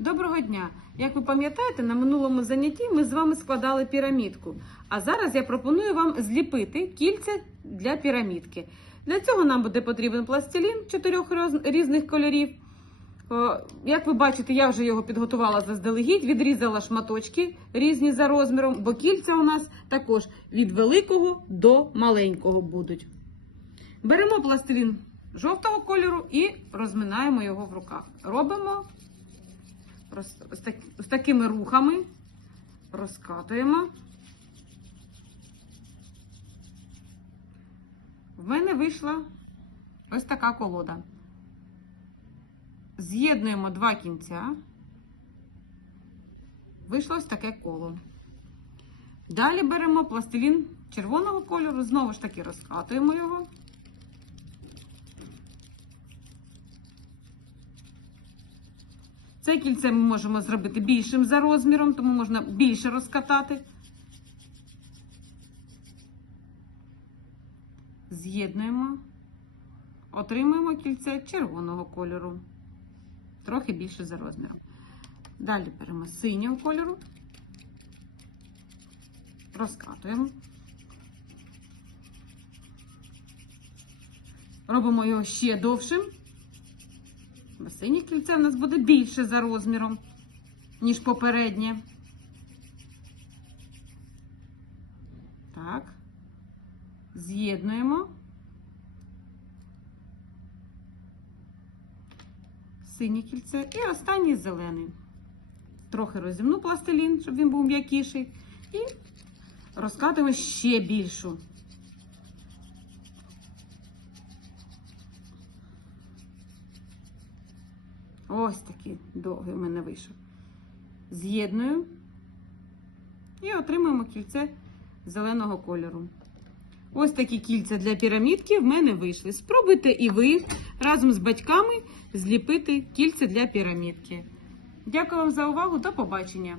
Доброго дня! Як ви пам'ятаєте, на минулому занятті ми з вами складали пірамідку. А зараз я пропоную вам зліпити кільця для пірамідки. Для цього нам буде потрібен пластилін чотирьох різних кольорів. Як ви бачите, я вже його підготувала заздалегідь, відрізала шматочки різні за розміром, бо кільця у нас також від великого до маленького будуть. Беремо пластилін жовтого кольору і розминаємо його в руках. Робимо з, так, з такими рухами, розкатуємо. В мене вийшла ось така колода. З'єднуємо два кінця. Вийшло ось таке коло. Далі беремо пластилін червоного кольору, знову ж таки розкатуємо його. Це кільце ми можемо зробити більшим за розміром, тому можна більше розкатати. З'єднуємо, отримуємо кільце червоного кольору, трохи більше за розміром. Далі беремо синього кольору, розкатуємо. Робимо його ще довшим. Бо синє кільце у нас буде більше за розміром, ніж попереднє. Так. З'єднуємо. Синє кільце і останній зелений. Трохи розімну пластилін, щоб він був м'якіший. І розкатуємо ще більшу. Ось такий довгий у мене вийшов. З'єдную і отримуємо кільце зеленого кольору. Ось такі кільця для пірамідки в мене вийшли. Спробуйте і ви разом з батьками зліпити кільця для пірамідки. Дякую вам за увагу. До побачення!